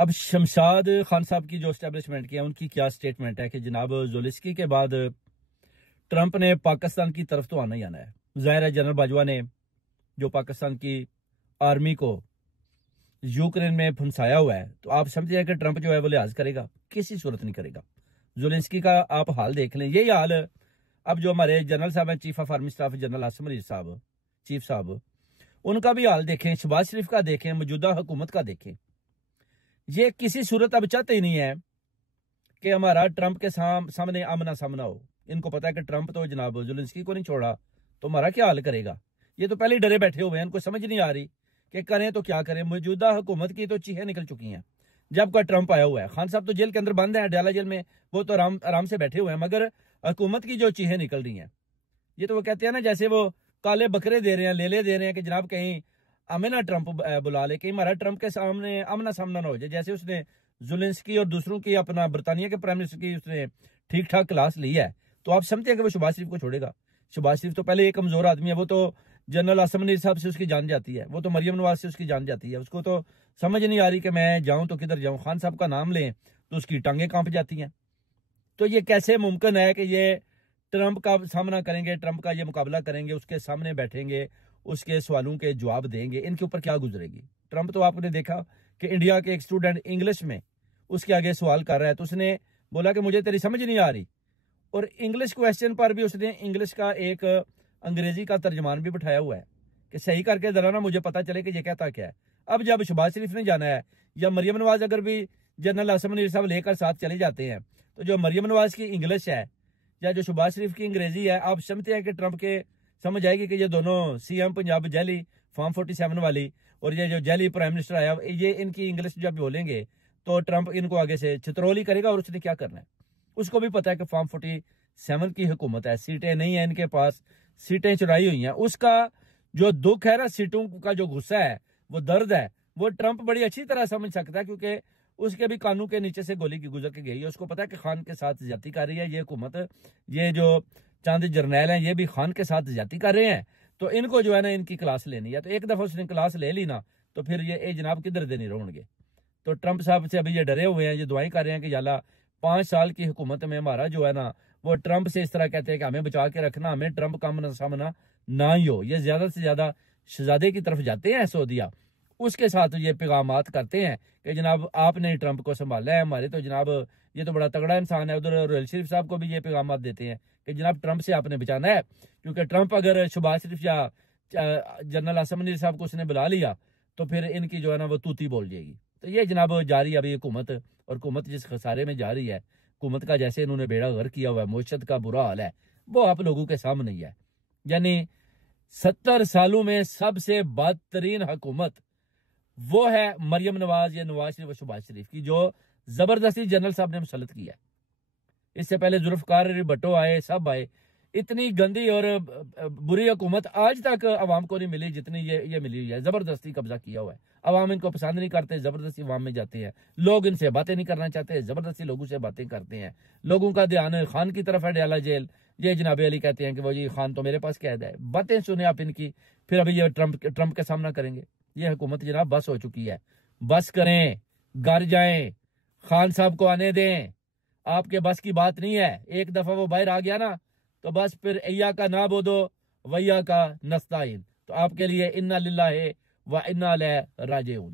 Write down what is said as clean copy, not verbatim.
اب شمشاد خان صاحب کی جو اسٹیبلشمنٹ کی ہے ان کی کیا سٹیٹمنٹ ہے کہ جناب زولیسکی کے بعد ٹرمپ نے پاکستان کی طرف تو آنا ہی آنا ہے۔ ظاہر ہے جنرل باجوہ نے جو پاکستان کی آرمی کو یوکرین میں پھنسایا ہوا ہے، تو آپ سمجھتے ہیں کہ ٹرمپ جو ہے وہ لحاظ کرے گا؟ کسی صورت نہیں کرے گا۔ زولیسکی کا آپ حال دیکھ لیں، یہی حال اب جو ہمارے جنرل صاحب ہیں، chief of army staff general Asim Munir صاحب، چیف صاحب، ان کا بھی حال دیکھیں، شہباز شریف کا دیکھیں، موجودہ حکومت کا دیکھیں۔ یہ کسی صورت اب چاہتے ہی نہیں ہے کہ ہمارا ٹرمپ کے سامنے آمنا سامنا ہو۔ ان کو پتا ہے کہ ٹرمپ تو جناب زولیسکی کو نہیں چھوڑا تو ہمارا کیا حال کرے گا۔ یہ تو پہلے ہی ڈرے بیٹھے ہوئے ہیں، ان کو سمجھ نہیں آ رہی کہ کریں تو کیا کریں۔ موجودہ حکومت کی تو چیخیں نکل چکی ہیں جب کا ٹرمپ آیا ہوا ہے۔ خان صاحب تو جیل کے اندر بند ہیں، ڈیالہ جیل میں، وہ تو آرام سے بیٹھے ہوئے ہیں، مگر حکومت کی جو چیخیں نکل رہی ہیں، یہ تو وہ کہتے ہیں نا جیسے وہ کالے بکرے دے رہے ہیں، لیلے دے رہے ہیں کہ جناب کہیں ہمیں نہ ٹرمپ بلا لے، کہیں ہمارا ٹرمپ کے سامنے آمنا سامنا نہ ہو جائے۔ جیسے اس نے زولیسکی اور دوسروں کی، اپنا برطانیہ کے پرائم منسٹر کی اس نے ٹھیک ٹھاک کلاس لی ہے، تو آپ سمجھتے ہیں کہ وہ شہباز شریف کو چھوڑے گا؟ شہباز شریف تو پہلے ایک کمزور آدمی ہے، وہ تو جنرل عاصم منیر صاحب سے اس کی جان جاتی ہے، وہ تو مریم نواز سے اس کی جان جاتی ہے، اس کو تو سمجھ نہیں آ رہی کہ میں جاؤں تو کدھر جاؤں۔ خان صاحب کا نام لیں تو اس کی ٹانگیں کانپ جاتی ہیں۔ تو یہ کیسے ممکن ہے کہ یہ ٹرمپ کا سامنا کریں گے، ٹرمپ کا یہ مقابلہ کریں گے، اس کے سامنے بیٹھیں گے، اس کے سوالوں کے جواب دیں گے؟ ان کے اوپر کیا گزرے گی؟ ٹرمپ تو آپ نے دیکھا کہ انڈیا کے ایک اسٹوڈنٹ انگلش میں اس کے آگے سوال کر رہا ہے تو اس نے بولا کہ مجھے تیری سمجھ نہیں آ رہی، اور انگلش کویسچن پر بھی اس نے انگلش کا ایک انگریزی کا ترجمان بھی بٹھایا ہوا ہے کہ صحیح کر کے ذرا نا مجھے پتا چلے کہ یہ کہتا کیا ہے۔ اب جب شہباز شریف نے جانا ہے یا مریم نواز اگر بھی جنرل عاصم منیر صاحب لے کر ساتھ چلے جاتے ہیں، تو جو مریم نواز کی انگلش ہے یا جو شہباز شریف کی انگریزی ہے، آپ سمجھتے ہیں کہ ٹرمپ کے سمجھ آئے گی کہ یہ دونوں سی ایم پنجاب جیلی فارم 47 والی اور یہ جو جیلی پرائم منسٹر آیا، یہ ان کی انگلش جب بولیں گے تو ٹرمپ ان کو آگے سے چھترولی کرے گا، اور اس نے کیا کرنا ہے؟ اس کو بھی پتا ہے کہ فارم 47 کی حکومت ہے، سیٹیں نہیں ہیں ان کے پاس، سیٹیں چرائی ہوئی ہیں۔ اس کا جو دکھ ہے نا، سیٹوں کا جو غصہ ہے، وہ درد ہے، وہ ٹرمپ بڑی اچھی طرح سمجھ سکتا ہے، کیونکہ اس کے بھی کانوں کے نیچے سے گولی کی گزر کے گئی ہے۔ اس کو پتا ہے کہ خان کے ساتھ زیادتی کر رہی ہے یہ حکومت، یہ جو چاند جرنیل ہیں یہ بھی خان کے ساتھ زیادتی کر رہے ہیں، تو ان کو جو ہے نا ان کی کلاس لینی ہے۔ تو ایک دفعہ اس نے کلاس لے لی نا تو پھر یہ جناب کدھر دے نہیں رہوں گے۔ تو ٹرمپ صاحب سے ابھی یہ ڈرے ہوئے ہیں، یہ دعائیں کر رہے ہیں کہ یا اللہ 5 سال کی حکومت میں ہمارا جو ہے نا وہ ٹرمپ سے اس طرح کہتے ہیں کہ ہمیں بچا کے رکھنا، ہمیں ٹرمپ کا سامنا نہ ہی ہو۔ یہ زیادہ سے زیادہ شہزادے کی طرف جاتے ہیں سعودیہ، اس کے ساتھ یہ پیغامات کرتے ہیں کہ جناب آپ نے ٹرمپ کو سنبھالا ہے، ہمارے تو جناب یہ تو بڑا تگڑا انسان ہے۔ ادھر رویل شریف صاحب کو بھی یہ پیغامات دیتے ہیں کہ جناب ٹرمپ سے آپ نے بچانا ہے، کیونکہ ٹرمپ اگر شہباز شریف یا جنرل عاصم منیر صاحب کو اس نے بلا لیا تو پھر ان کی جو ہے نا وہ توتی بول جائے گی۔ تو یہ جناب جاری ابھی حکومت، اور حکومت جس خسارے میں جا رہی ہے، حکومت کا جیسے انہوں نے بیڑا غرق کیا ہوا ہے، معیشت کا برا حال ہے، وہ آپ لوگوں کے سامنے ہی ہے۔ یعنی 70 سالوں میں سب سے بدترین حکومت وہ ہے مریم نواز یا نواز شریف و شہباز شریف کی، جو زبردستی جنرل صاحب نے مسلط کیا ہے۔ اس سے پہلے ذوالفقار علی بھٹو آئے، سب آئے، اتنی گندی اور بری حکومت آج تک عوام کو نہیں ملی جتنی یہ ملی ہوئی ہے۔ زبردستی قبضہ کیا ہوا ہے، عوام ان کو پسند نہیں کرتے، زبردستی عوام میں جاتے ہیں، لوگ ان سے باتیں نہیں کرنا چاہتے، زبردستی لوگوں سے باتیں کرتے ہیں، لوگوں کا دھیان خان کی طرف ہے، ڈیالہ جیل۔ یہ جناب علی کہتے ہیں کہ وہ جی خان تو میرے پاس قید ہے، باتیں سنیں آپ ان کی، پھر ابھی یہ ٹرمپ کا سامنا کریں گے۔ یہ حکومت جناب بس ہو چکی ہے، بس کریں، گھر جائیں، خان صاحب کو آنے دیں، آپ کے بس کی بات نہیں ہے۔ ایک دفعہ وہ باہر آ گیا نا تو بس پھر ایا کا نعبدو ویا کا نستعین، تو آپ کے لیے انا للہ و انا الیہ راجعون۔